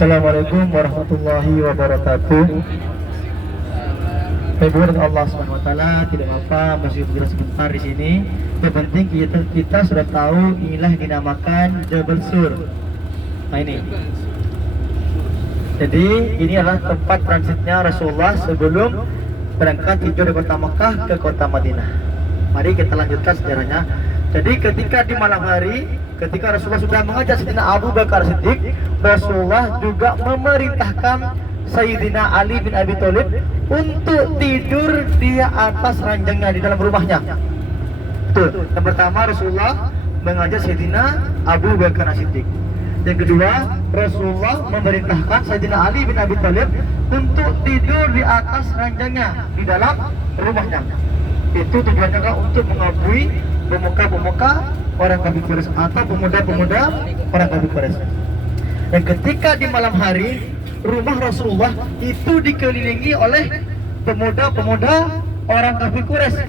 Assalamualaikum warahmatullahi wabarakatuh. Baik, Allah Subhanahu wa taala, tidak apa masih bergerak sebentar di sini. Yang penting kita sudah tahu inilah yang dinamakan Jabal Sur. Nah ini. Jadi ini adalah tempat transitnya Rasulullah sebelum berangkat hijrah dari kota Mekah ke kota Madinah. Mari kita lanjutkan sejarahnya. Jadi ketika di malam hari, ketika Rasulullah sudah mengajak Sayyidina Abu Bakar Siddiq, Rasulullah juga memerintahkan Sayyidina Ali bin Abi Thalib untuk tidur di atas ranjangnya di dalam rumahnya. Tuh, yang pertama Rasulullah mengajak Sayyidina Abu Bakar Siddiq. Yang kedua, Rasulullah memerintahkan Sayyidina Ali bin Abi Thalib untuk tidur di atas ranjangnya di dalam rumahnya. Itu tujuannya kan untuk mengabui pemuka-pemuka orang kafir Quraisy atau pemuda-pemuda orang kafir Quraisy. Dan ketika di malam hari, rumah Rasulullah itu dikelilingi oleh pemuda-pemuda orang kafir Quraisy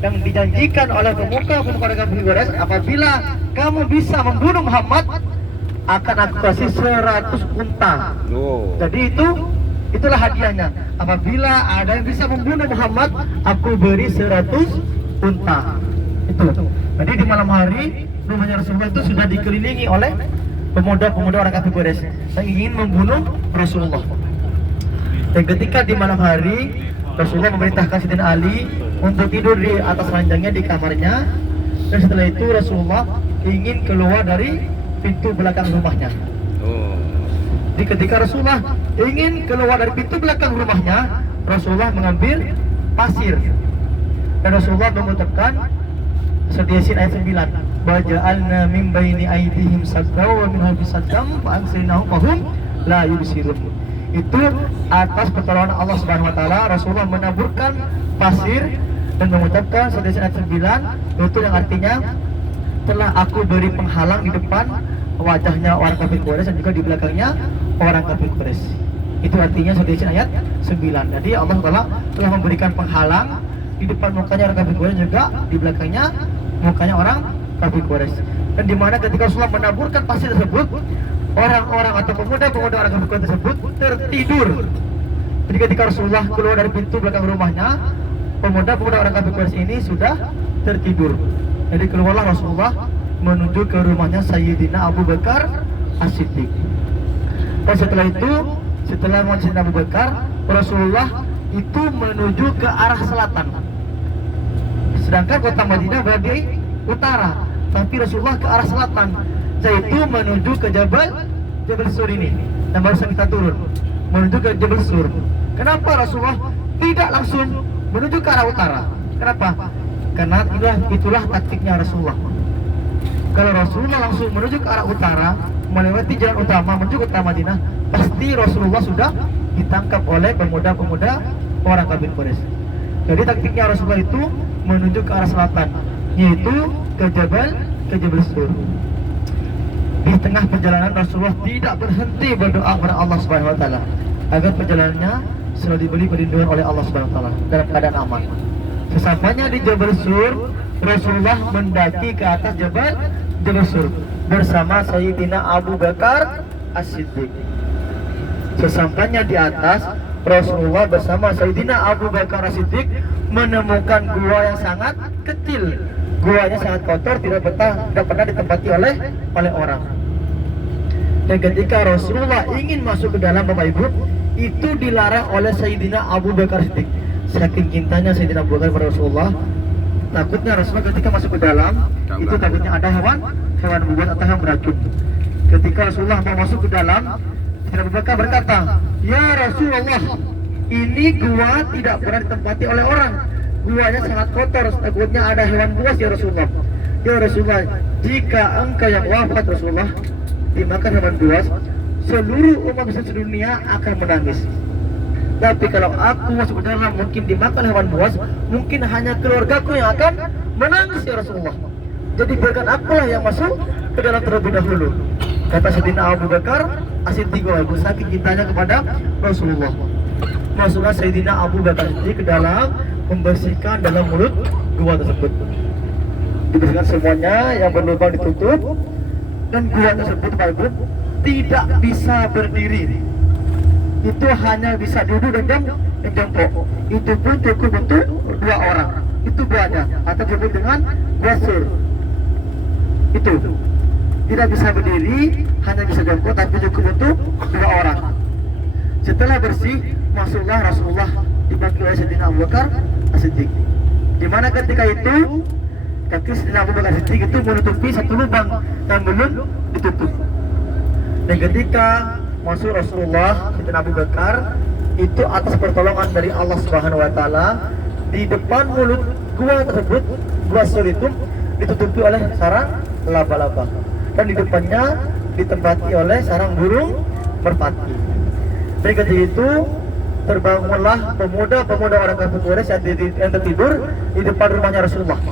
yang dijanjikan oleh pemuka-pemuka orang kafir Quraisy, apabila kamu bisa membunuh Muhammad, akan aku kasih 100 unta. Jadi itulah hadiahnya. Apabila ada yang bisa membunuh Muhammad, aku beri 100 unta. Itu. Jadi di malam hari rumahnya Rasulullah itu sudah dikelilingi oleh pemuda-pemuda orang kafir Quraisy yang ingin membunuh Rasulullah. Dan ketika di malam hari Rasulullah memerintahkan Sayyidina Ali untuk tidur di atas ranjangnya di kamarnya, dan setelah itu Rasulullah ingin keluar dari pintu belakang rumahnya. Jadi ketika Rasulullah ingin keluar dari pintu belakang rumahnya, Rasulullah mengambil pasir dan Rasulullah mengucapkan Surat Yasin ayat 9, "Waja'alna min baini aydihim saddaw wa min khalfihim saddan fa ansaynahum fahum la yubsirun." Itu atas pertolongan Allah Subhanahu wa taala, Rasulullah menaburkan pasir dan mengucapkan Surat Yasin ayat 9, itu yang artinya telah aku beri penghalang di depan wajahnya orang kafir Quraisy dan juga di belakangnya orang kafir Quraisy. Itu artinya Surat Yasin ayat 9. Jadi Allah Taala telah memberikan penghalang di depan mukanya orang kafir Quraisy, juga di belakangnya mukanya orang kafir Quraisy. Dan di mana ketika Rasulullah menaburkan pasir tersebut, orang-orang atau pemuda-pemuda orang kafir Quraisy tersebut tertidur. Jadi ketika Rasulullah keluar dari pintu belakang rumahnya, pemuda-pemuda orang kafir Quraisy ini sudah tertidur. Jadi keluarlah Rasulullah menuju ke rumahnya Sayyidina Abu Bakar As-Siddiq. Dan setelah itu, setelah mengunjungi Sayyidina Abu Bakar, Rasulullah itu menuju ke arah selatan. Sedangkan kota Madinah berada di utara, tapi Rasulullah ke arah selatan, yaitu menuju ke Jabal Sur ini. Dan barusan kita turun menuju ke Jabal Sur. Kenapa Rasulullah tidak langsung menuju ke arah utara? Kenapa? Karena itulah taktiknya Rasulullah. Kalau Rasulullah langsung menuju ke arah utara, melewati jalan utama menuju kota Madinah, pasti Rasulullah sudah ditangkap oleh pemuda-pemuda orang kafir Quraisy. Jadi taktiknya Rasulullah itu menuju ke arah selatan, yaitu ke Jabal Sur. Di tengah perjalanan Rasulullah tidak berhenti berdoa kepada Allah Subhanahu wa taala agar perjalanannya selalu diberi perlindungan oleh Allah Subhanahu wa taala dalam keadaan aman. Sesampainya di Jabal Sur, Rasulullah mendaki ke atas Jabal Sur bersama Sayyidina Abu Bakar As-Siddiq. Sesampainya di atas, Rasulullah bersama Sayyidina Abu Bakar As-Siddiq menemukan gua yang sangat kecil. Guanya sangat kotor, tidak pernah ditempati oleh orang. Dan ketika Rasulullah ingin masuk ke dalam, Bapak Ibu, itu dilarang oleh Sayyidina Abu Bakar As-Siddiq. Saking cintanya Sayyidina Abu Bakar kepada Rasulullah, takutnya Rasulullah ketika masuk ke dalam, itu takutnya ada hewan buas atau hewan beracun. Ketika Rasulullah mau masuk ke dalam, Sayyidina Abu Bakar berkata, "Ya Rasulullah, ini gua tidak pernah ditempati oleh orang. Guanya sangat kotor, takutnya ada hewan buas ya Rasulullah." "Ya Rasulullah, jika engkau yang wafat Rasulullah dimakan hewan buas, seluruh umat Islam sedunia akan menangis. Tapi kalau aku masuk ke dalam mungkin dimakan hewan buas, mungkin hanya keluargaku yang akan menangis ya Rasulullah. Jadi biarkan akulah yang masuk ke dalam terlebih dahulu." Kata Sayyidina Abu Bakar As-Siddiq, saking cintanya kepada Rasulullah. Masuklah Sayyidina Abu Bakar As-Siddiq ke dalam, membersihkan dalam mulut gua tersebut. Dibersihkan semuanya, yang berlubang ditutup, dan gua tersebut Pak Ibu tidak bisa berdiri. Itu hanya bisa duduk dan jongkok. Itu pun cukup untuk 2 orang. Itu buahnya, atau disebut dengan wasur. Itu tidak bisa berdiri, hanya bisa jongkok, tapi cukup untuk 2 orang. Setelah bersih, masuklah Rasulullah dibantu oleh Sayyidina Abu Bakar As-Siddiq. Dimana ketika itu kaki Sayyidina Abu Bakar As-Siddiq itu menutupi satu lubang yang belum ditutup. Dan ketika masuk Rasulullah Sayyidina Abu Bakar itu atas pertolongan dari Allah Subhanahu wa taala, di depan mulut gua tersebut, gua sur itu ditutupi oleh sarang laba-laba, dan di depannya ditempati oleh sarang burung merpati. Dan ketika itu terbangunlah pemuda-pemuda orang kafir Quraisy yang tertidur di depan rumahnya Rasulullah.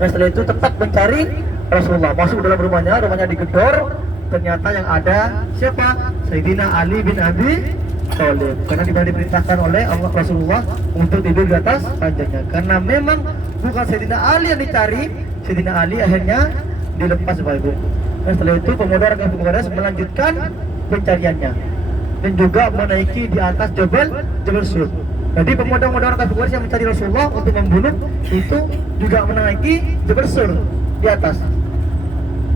Dan setelah itu tetap mencari Rasulullah. Masuk dalam rumahnya digedor. Ternyata yang ada siapa? Sayyidina Ali bin Abi Thalib. Karena tidak diperintahkan oleh Allah Rasulullah untuk tidur di atas ranjangnya. Karena memang bukan Sayyidina Ali yang dicari, Sayyidina Ali akhirnya dilepas Bapak Ibu. Dan setelah itu pemuda orang kafir Quraisy melanjutkan pencariannya dan juga menaiki di atas Jabal Sur. Jadi pemuda-pemuda orang kafir Quraisy yang mencari Rasulullah untuk membunuh itu juga menaiki Jabal Sur di atas.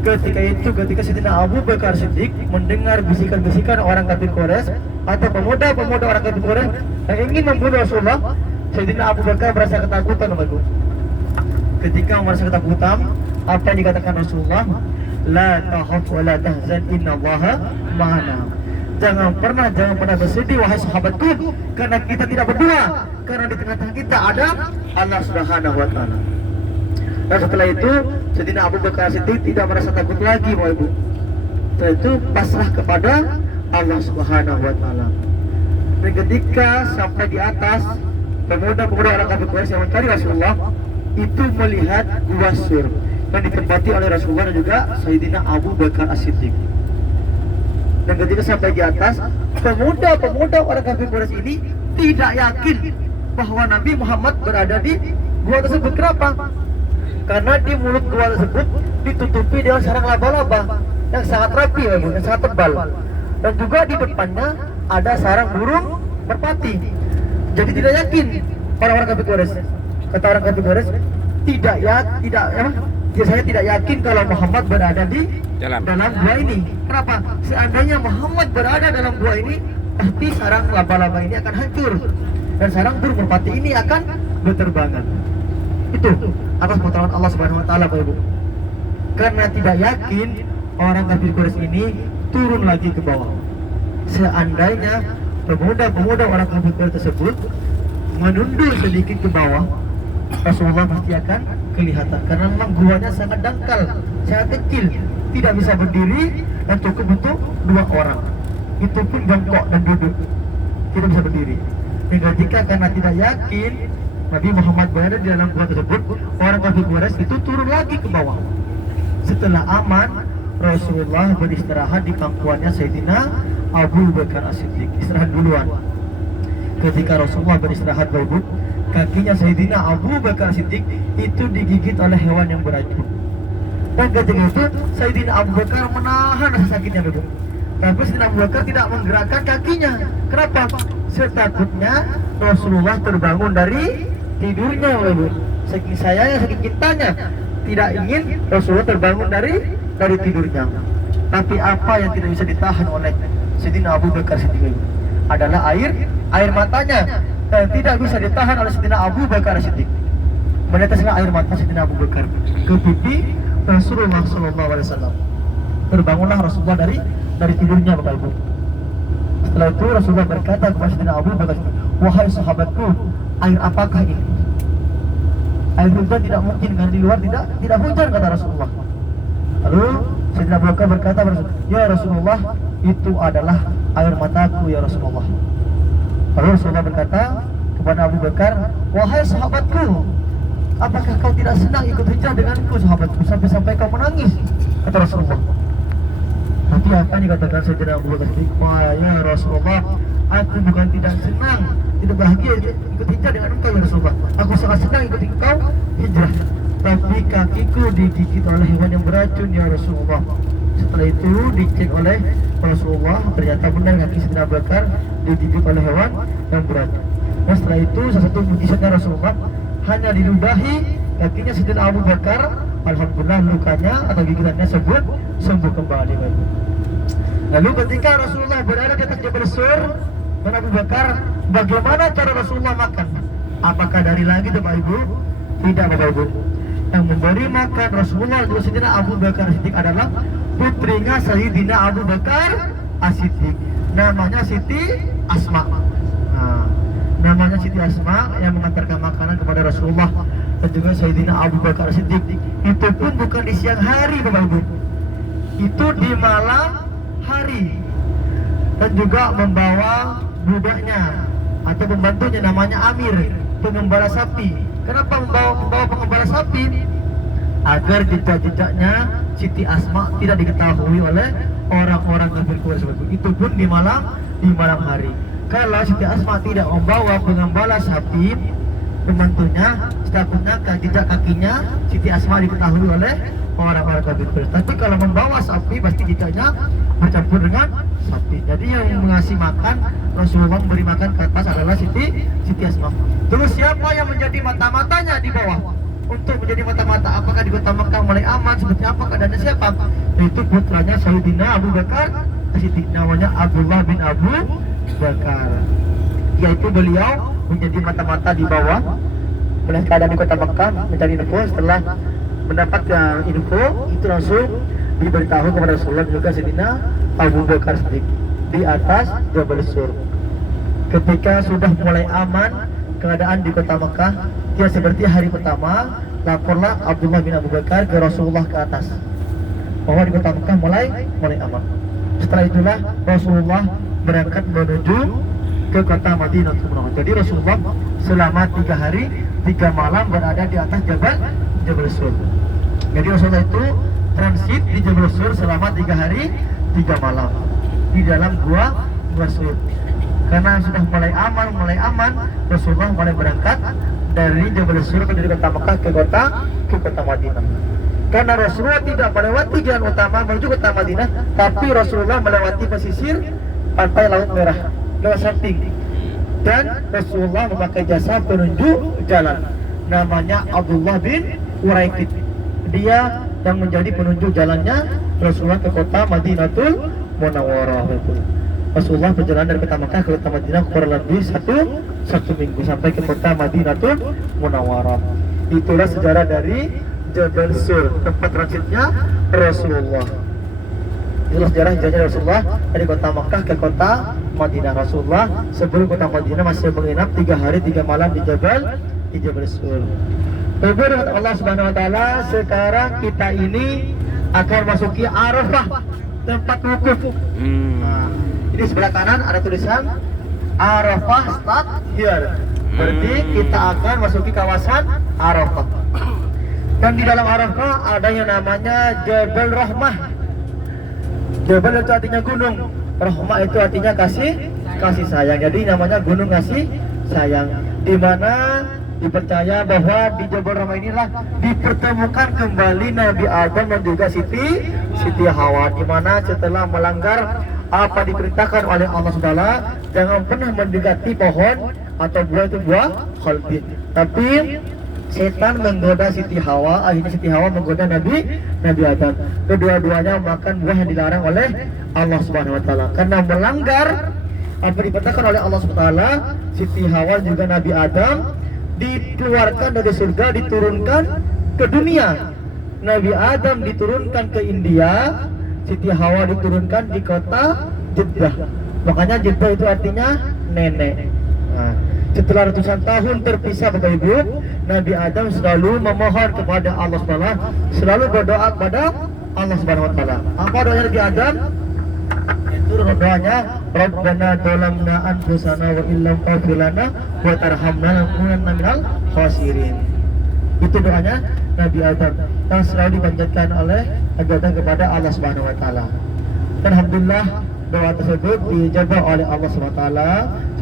Ketika Sayyidina Abu Bakar Siddiq mendengar bisikan-bisikan orang kafir Quraisy atau pemuda-pemuda orang kafir Quraisy yang ingin membunuh Rasulullah, Sayyidina Abu Bakar merasa ketakutan, Bapak Ibu. Ketika merasa ketakutan, apa yang dikatakan Rasulullah? La tahaf wa la tahzan innallaha ma'ana. Jangan pernah bersedih wahai sahabatku, karena kita tidak berdua, karena di tengah-tengah kita ada Allah Subhanahu wa taala. Dan setelah itu Sayyidina Abu Bakar Siddiq tidak merasa takut lagi, Bapak Ibu. Setelah itu pasrah kepada Allah Subhanahu wa taala. Dan ketika sampai di atas, pemuda-pemuda orang kafir Quraisy yang mencari Rasulullah itu melihat gua Sur yang ditempati oleh Rasulullah dan juga Sayyidina Abu Bakar As-Siddiq. Dan ketika sampai di atas, pemuda-pemuda orang kafir Quraisy ini tidak yakin bahwa Nabi Muhammad berada di gua tersebut. Kenapa? Karena di mulut gua tersebut ditutupi dengan sarang laba-laba yang sangat rapi, yang sangat tebal, dan juga di depannya ada sarang burung merpati. Jadi tidak yakin orang-orang kafir Quraisy. Kata orang kafir Quraisy, saya tidak yakin kalau Muhammad berada di dalam gua ini. Kenapa? Seandainya Muhammad berada dalam gua ini, pasti sarang laba-laba ini akan hancur dan sarang burung merpati ini akan berterbangan. Itu atas pertolongan Allah Subhanahu wa taala, Bapak Ibu. Karena tidak yakin, orang kafir Quraisy ini turun lagi ke bawah. Seandainya pemuda-pemuda orang kafir Quraisy tersebut menundur sedikit ke bawah, Rasulullah pasti akan kelihatan, karena memang guanya sangat dangkal, sangat kecil, tidak bisa berdiri dan cukup untuk 2 orang. Itu pun jongkok dan duduk, tidak bisa berdiri. Dan ketika karena tidak yakin Nabi Muhammad berada di dalam gua tersebut, orang kafir Quraisy itu turun lagi ke bawah. Setelah aman, Rasulullah beristirahat di pangkuannya Sayyidina Abu Bakar As-Siddiq. Istirahat duluan. Ketika Rasulullah beristirahat, Bapak Ibu, kakinya Sayyidina Abu Bakar Siddiq itu digigit oleh hewan yang beracun. Dan ketika itu Sayyidina Abu Bakar menahan rasa sakitnya, Bapak Ibu. Tapi Sayyidina Abu Bakar tidak menggerakkan kakinya. Kenapa? Setakutnya Rasulullah terbangun dari tidurnya, Bapak Ibu. Saking sayangnya, saking cintanya, tidak ingin Rasulullah terbangun dari tidurnya. Tapi apa yang tidak bisa ditahan oleh Sayyidina Abu Bakar Siddiq adalah air matanya, dan tidak bisa ditahan oleh Sayyidina Abu Bakar Siddiq. Meneteslah air mata Sayyidina Abu Bakar ke pipi Rasulullah SAW. Terbangunlah Rasulullah dari tidurnya, Bapak Ibu. Setelah itu Rasulullah berkata kepada Sayyidina Abu Bakar, wahai sahabatku, air apakah ini? Air hujan tidak mungkin, karena di luar tidak hujan, kata Rasulullah. Lalu Sayyidina Abu Bakar berkata, ya Rasulullah, itu adalah air mataku ya Rasulullah. Lalu Rasulullah berkata kepada Abu Bakar, wahai sahabatku, apakah kau tidak senang ikut hijrah denganku sahabatku, sampai-sampai kau menangis, kata Rasulullah. Tapi apa yang dikatakan Sayyidina Abu Bakar? Wah ya Rasulullah, aku bukan tidak senang, tidak bahagia ikut hijrah dengan engkau ya Rasulullah. Aku sangat senang ikut engkau hijrah, tapi kakiku digigit oleh hewan yang beracun ya Rasulullah. Setelah itu dicek oleh Rasulullah, ternyata benar kaki Sayyidina Abu Bakar digigit oleh hewan yang berat. Nah setelah itu salah satu mujizatnya Rasulullah, hanya diludahi kakinya Sayyidina Abu Bakar, alhamdulillah lukanya atau gigitannya sembuh kembali. Lalu ketika Rasulullah berada di atas Jabal Sur dan Abu Bakar, bagaimana cara Rasulullah makan? Apakah dari langit Bapak Ibu? Tidak Bapak Ibu. Yang memberi makan Rasulullah dan Sayyidina Abu Bakar As-Siddiq adalah putrinya Sayyidina Abu Bakar As-Siddiq, namanya Siti Asma. Nah, namanya Siti Asma yang mengantarkan makanan kepada Rasulullah dan juga Sayyidina Abu Bakar As-Siddiq. Itu pun bukan di siang hari Bapak Ibu, itu di malam hari, dan juga membawa budaknya atau pembantunya namanya Amir, pengembala sapi. Kenapa membawa pengembala sapi? Agar jejak-jejaknya Siti Asma tidak diketahui oleh orang-orang kafir Quraisy. Itu pun di malam hari. Kalau Siti Asma tidak membawa pengembala sapi, pembantunya, takutnya jejak kakinya Siti Asma diketahui oleh orang-orang kafir Quraisy. Tapi kalau membawa sapi, pasti jejaknya bercampur dengan sapi. Jadi yang mengasih makan, Rasulullah memberi makan ke atas adalah Siti Asma. Terus siapa yang menjadi mata-matanya di bawah? Untuk menjadi mata-mata, apakah di kota Mekah mulai aman, seperti apa keadaannya siapa? Yaitu putranya Sayyidina Abu Bakar As-Siddiq, namanya Abdullah bin Abu Bakar. Yaitu beliau menjadi mata-mata di bawah melihat keadaan di kota Mekah, mencari info. Setelah mendapat info itu langsung diberitahu kepada Rasulullah juga Sayyidina Abu Bakar As-Siddiq di atas Jabal Sur. Ketika sudah mulai aman keadaan di kota Mekah, dia seperti hari pertama, laporlah Abdullah bin Abu Bakar ke Rasulullah ke atas bahwa di kota Mekah mulai aman. Setelah itulah Rasulullah berangkat menuju ke kota Madinah. Jadi Rasulullah selama 3 hari 3 malam berada di atas Jabal Sur. Jadi Rasulullah itu transit di Jabal Sur selama 3 hari 3 malam di dalam gua Sur. Karena sudah mulai aman, Rasulullah mulai berangkat dari Jabal Sur dari kota Mekah ke kota Madinah. Karena Rasulullah tidak melewati jalan utama menuju kota Madinah, tapi Rasulullah melewati pesisir pantai Laut Merah lewat samping. Dan Rasulullah memakai jasa penunjuk jalan, namanya Abdullah bin Uraikid. Dia yang menjadi penunjuk jalannya Rasulullah ke kota Madinatul Munawwarah. Rasulullah berjalan dari kota Mekah ke kota Madinah kurang lebih satu minggu sampai ke kota Madinatul Munawwarah. Itulah sejarah dari Jabal Sur, tempat transitnya Rasulullah. Itulah sejarah Rasulullah dari kota Mekah ke kota Madinah. Rasulullah sebelum kota Madinah masih menginap 3 hari 3 malam di Jabal Sur. Berikut Allah Subhanahu Wa Taala, sekarang kita ini akan masuki Arafah, tempat wukuf. Nah, ini sebelah kanan ada tulisan Arafah start here. Berarti kita akan masuki kawasan Arafah. Dan di dalam Arafah ada yang namanya Jabal Rahmah. Jabal itu artinya gunung, Rahmah itu artinya kasih sayang. Jadi namanya gunung kasih sayang. Di mana dipercaya bahwa di Jabal Rahmah inilah dipertemukan kembali Nabi Adam dan juga Siti Hawa. Di mana setelah melanggar apa diperintahkan oleh Allah Subhanahu, jangan pernah mendekati pohon atau buah itu buah khaldi. Tapi setan menggoda Siti Hawa, akhirnya Siti Hawa menggoda Nabi Adam. Kedua-duanya makan buah yang dilarang oleh Allah Subhanahu Wa Taala. Karena melanggar apa diperintahkan oleh Allah Subhanahu Wa Taala, Siti Hawa juga Nabi Adam dikeluarkan dari surga, diturunkan ke dunia. Nabi Adam diturunkan ke India, Siti Hawa diturunkan di kota Jeddah. Makanya Jeddah itu artinya nenek. Nah, setelah ratusan tahun terpisah Bapak Ibu, Nabi Adam selalu memohon kepada Allah Subhanahu, selalu berdoa kepada Allah Subhanahu Wa Taala. Apa doanya Nabi Adam? Itu doanya, Rabbana zalamna anfusana wa illam taghfir lana wa tarhamna lanakunanna minal khasirin. Itu doanya Nabi Adam yang selalu dipanjatkan oleh Adam kepada Allah Subhanahu Wa Taala. Dan alhamdulillah doa tersebut dijawab oleh Allah Subhanahu Wa Taala.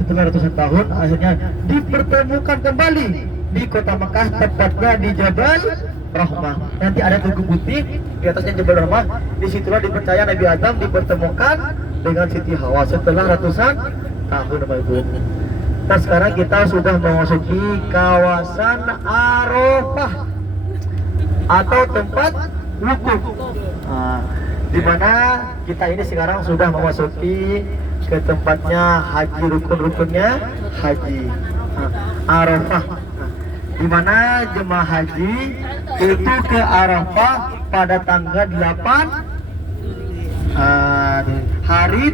Setelah ratusan tahun akhirnya dipertemukan kembali di kota Mekah, tepatnya di Jabal Rahmah. Nanti ada tugu putih di atasnya Jabal Rahmah. Disitulah dipercaya Nabi Adam dipertemukan dengan Siti Hawa setelah ratusan tahun, Bapak Ibu. Nah sekarang kita sudah memasuki kawasan Arafah atau tempat wukuf. Nah, di mana kita ini sekarang sudah memasuki ke tempatnya haji, rukun-rukunnya haji. Arafah. Di mana jemaah haji itu ke Arafah pada tanggal 8 hari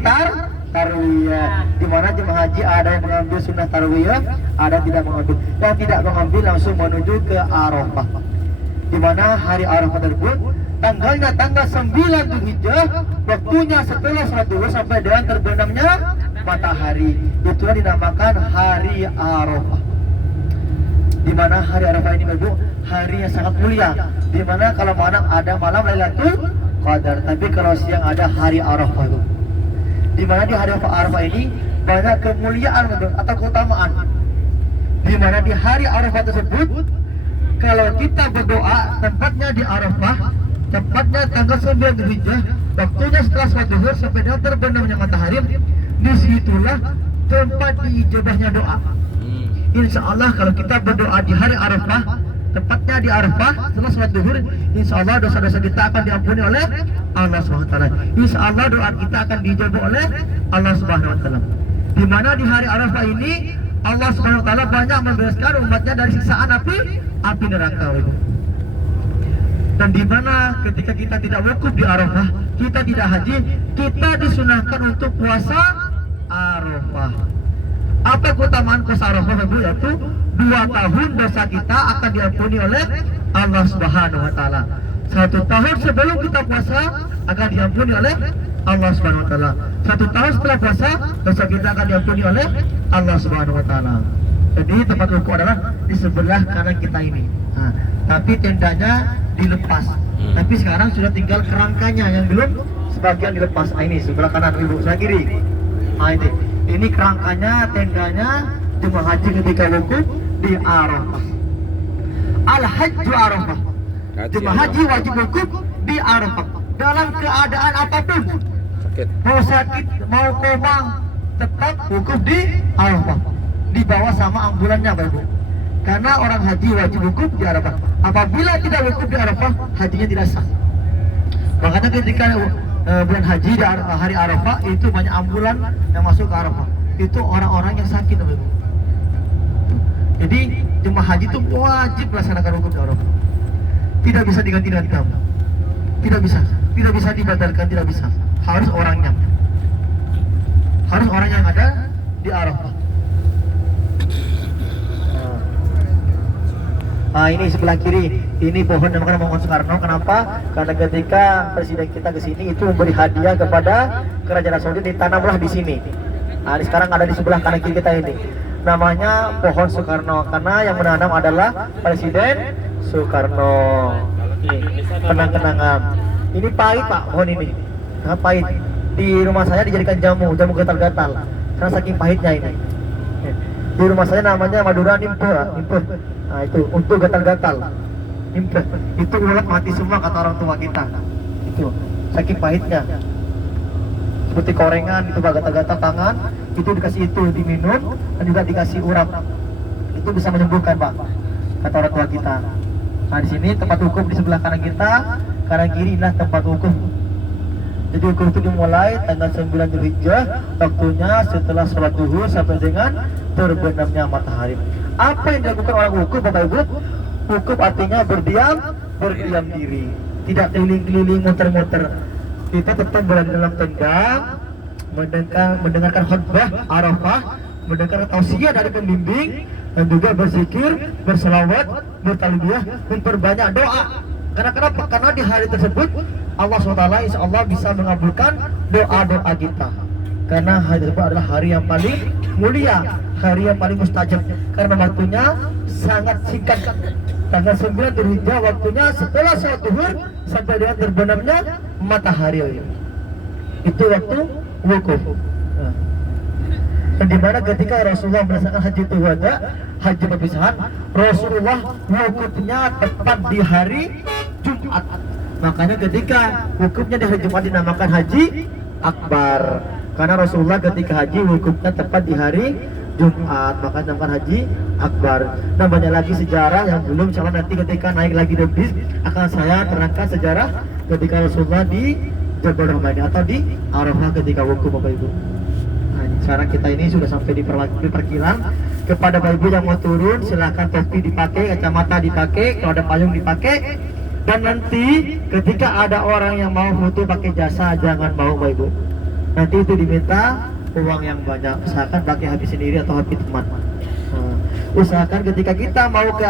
tarwiyah. Di mana jemaah haji ada yang mengambil sunnah tarwiyah, ada yang tidak mengambil. Yang tidak mengambil langsung menuju ke Arafah. Di mana hari Arafah tersebut tanggalnya tanggal 9 Dzulhijjah, waktunya setelah salat zuhur sampai dengan terbenamnya matahari. Itulah dinamakan hari Arafah. Di mana hari Arafah ini, Ibu, hari yang sangat mulia. Di mana kalau malam ada malam Lailatul Qadar, tapi kalau siang ada hari Arafah itu. Di mana di hari Arafah ini banyak kemuliaan atau keutamaan. Di mana di hari Arafah tersebut kalau kita berdoa tempatnya di Arafah, tempatnya tanggal 9 Dzulhijjah, waktunya setelah salat zuhur sampai dengan terbenamnya matahari. Disitulah tempat diijabahnya doa. Insya Allah kalau kita berdoa di hari Arafah, tempatnya di Arafah setelah salat zuhur, insya Allah dosa-dosa kita akan diampuni oleh Allah SWT. Insya Allah doa kita akan dijawab oleh Allah SWT. Di mana di hari Arafah ini Allah SWT banyak membebaskan umatnya dari siksaan api neraka. Dan di mana ketika kita tidak wukuf di Arafah, kita tidak haji, kita disunahkan untuk puasa Arafah. Apa keutamaan puasa Arafah, Ibu? Yaitu 2 tahun dosa kita akan diampuni oleh Allah Subhanahu wa taala. 1 tahun sebelum kita puasa akan diampuni oleh Allah Subhanahu wa taala. 1 tahun setelah puasa dosa kita akan diampuni oleh Allah Subhanahu wa taala. Jadi tempat wukuf adalah di sebelah kanan kita ini. Nah, tapi tendanya dilepas. Tapi sekarang sudah tinggal kerangkanya yang belum sebagian dilepas. Nah, ini sebelah kanan, Ibu, sebelah kiri. Nah, ini kerangkanya, tendanya jemaah haji ketika wukuf di Arafah. Al-Hajju Arafah. Jemaah haji wajib wukuf di Arafah dalam keadaan apapun. Mau sakit, mau koma, tetap wukuf di Arafah. Dibawa sama ambulannya, Bapak. Karena orang haji wajib wukuf di Arafah. Apabila tidak wukuf di Arafah, hajinya tidak sah. Makanya ketika bulan haji di hari Arafah itu banyak ambulan yang masuk ke Arafah. Itu orang-orang yang sakit, Bapak. Jadi jemaah haji itu wajib melaksanakan wukuf di Arafah. Tidak bisa diganti dengan kamu. Tidak bisa dibatalkan, tidak bisa. Harus orangnya. Harus orang yang ada di Arafah. Nah, ini sebelah kiri, ini pohon yang namanya pohon Soekarno. Kenapa? Karena ketika presiden kita ke sini itu memberi hadiah kepada kerajaan Saudi, ditanamlah di sini. Nah, ini sekarang ada di sebelah kanan kiri kita ini. Namanya pohon Soekarno karena yang menanam adalah Presiden Soekarno. Ini kenang-kenangan. Ini pahit, Pak, pohon ini. Sangat pahit. Di rumah saya dijadikan jamu gatal-gatal. Karena saking pahitnya ini. Di rumah saya namanya Madura Nimpe. Nah, itu untuk gatal-gatal. Nimpe. Itu ulat mati semua kata orang tua kita. Itu saking pahitnya. Seperti korengan itu, Pak, gatal-gatal tangan, itu dikasih itu diminum dan juga dikasih urap. Itu bisa menyembuhkan, Pak, kata orang tua kita. Nah, di sini tempat wukuf di sebelah kanan kita, kanan kiri inilah tempat wukuf. Jadi wukuf itu dimulai tanggal 9 Dzulhijjah, waktunya setelah sholat zuhur sampai dengan terbenamnya matahari. Apa yang dilakukan orang wukuf, Bapak Ibu? Wukuf artinya berdiam diri, tidak keliling-keliling, muter-muter. Kita tetap berada dalam tenda, mendengarkan khutbah Arafah, mendengarkan tausiah dari pembimbing, dan juga berzikir, berselawat, bertalbiyah, memperbanyak doa. Karena di hari tersebut Allah SWT insya Allah bisa mengabulkan doa-doa kita. Karena hari tersebut adalah hari yang paling mulia, hari yang paling mustajab. Karena waktunya sangat singkat. Tanggal 9 Dzulhijjah waktunya setelah sholat zuhur sampai dengan terbenamnya matahari. Itu waktu wukuf. Nah, Dan di mana ketika Rasulullah melaksanakan haji wada, haji perpisahan, Rasulullah wukufnya tepat di hari Jumat. Makanya ketika wukufnya di hari Jumat dinamakan haji akbar. Karena Rasulullah ketika haji wukufnya tepat di hari Jumat, maka dinamakan haji akbar. Dan banyak lagi sejarah yang belum, insyaallah nanti ketika naik lagi di bis akan saya terangkan sejarah ketika Rasulullah di Jabal Rahmah atau di Arafah ketika wukuf Bapak Ibu. Nah, sekarang kita ini sudah sampai di perkiran. Kepada Bapak Ibu yang mau turun silahkan topi dipakai, kacamata dipakai, kalau ada payung dipakai. Dan nanti ketika ada orang yang mau foto pakai jasa jangan mau Bapak Ibu. Nanti itu diminta uang yang banyak, usahakan pakai habis sendiri atau habis teman. Usahakan ketika kita mau ke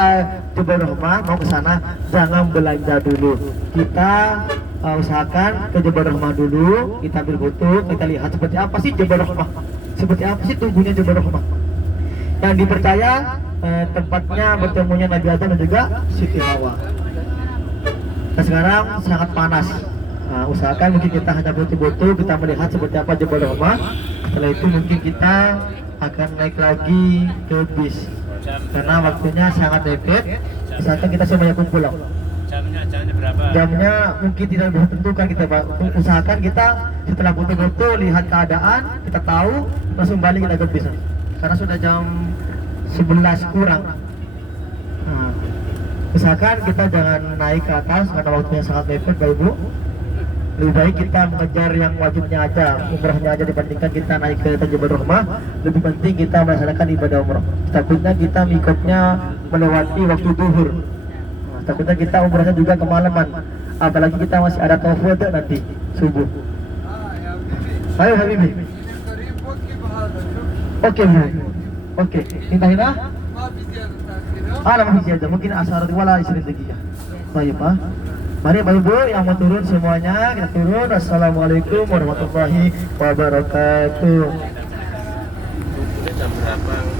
Jabal Rahmah, mau ke sana jangan belanja dulu. Kita usahakan ke Jabal Rahmah dulu, kita ambil foto, kita lihat seperti apa sih Jabal Rahmah, seperti apa sih tubuhnya Jabal Rahmah. Yang dipercaya tempatnya bertemunya Nabi Adam dan juga Siti Hawa. Nah, sekarang sangat panas. Nah, usahakan mungkin kita hanya foto-foto, kita melihat seperti apa Jabal Rahmah. Setelah itu mungkin kita akan naik lagi ke bis karena waktunya sangat mepet. Usahakan kita semuanya kumpul. Jamnya berapa? Jamnya mungkin tidak bisa tentukan kita, Pak. Usahakan kita setelah foto-foto lihat keadaan, kita tahu langsung balik kita ke bis. Karena sudah jam 11 kurang. Nah, usahakan kita jangan naik ke atas karena waktunya sangat mepet, Bapak Ibu. Lebih baik kita mengejar yang wajibnya aja, umrahnya aja dibandingkan kita naik ke Jabal Rahmah. Lebih penting kita melaksanakan ibadah umrah. Takutnya kita mikotnya melewati waktu zuhur. Nah, takutnya kita umrahnya juga kemalaman. Apalagi kita masih ada tawaf wada nanti subuh. Ayo Habibi. Oke Bu. Oke. Intahina? Masih aja. Mungkin asar wala isrin lagi ya. Baik Pak. Mari Bapak Ibu yang mau turun semuanya kita turun. Assalamualaikum warahmatullahi wabarakatuh. Jam berapa?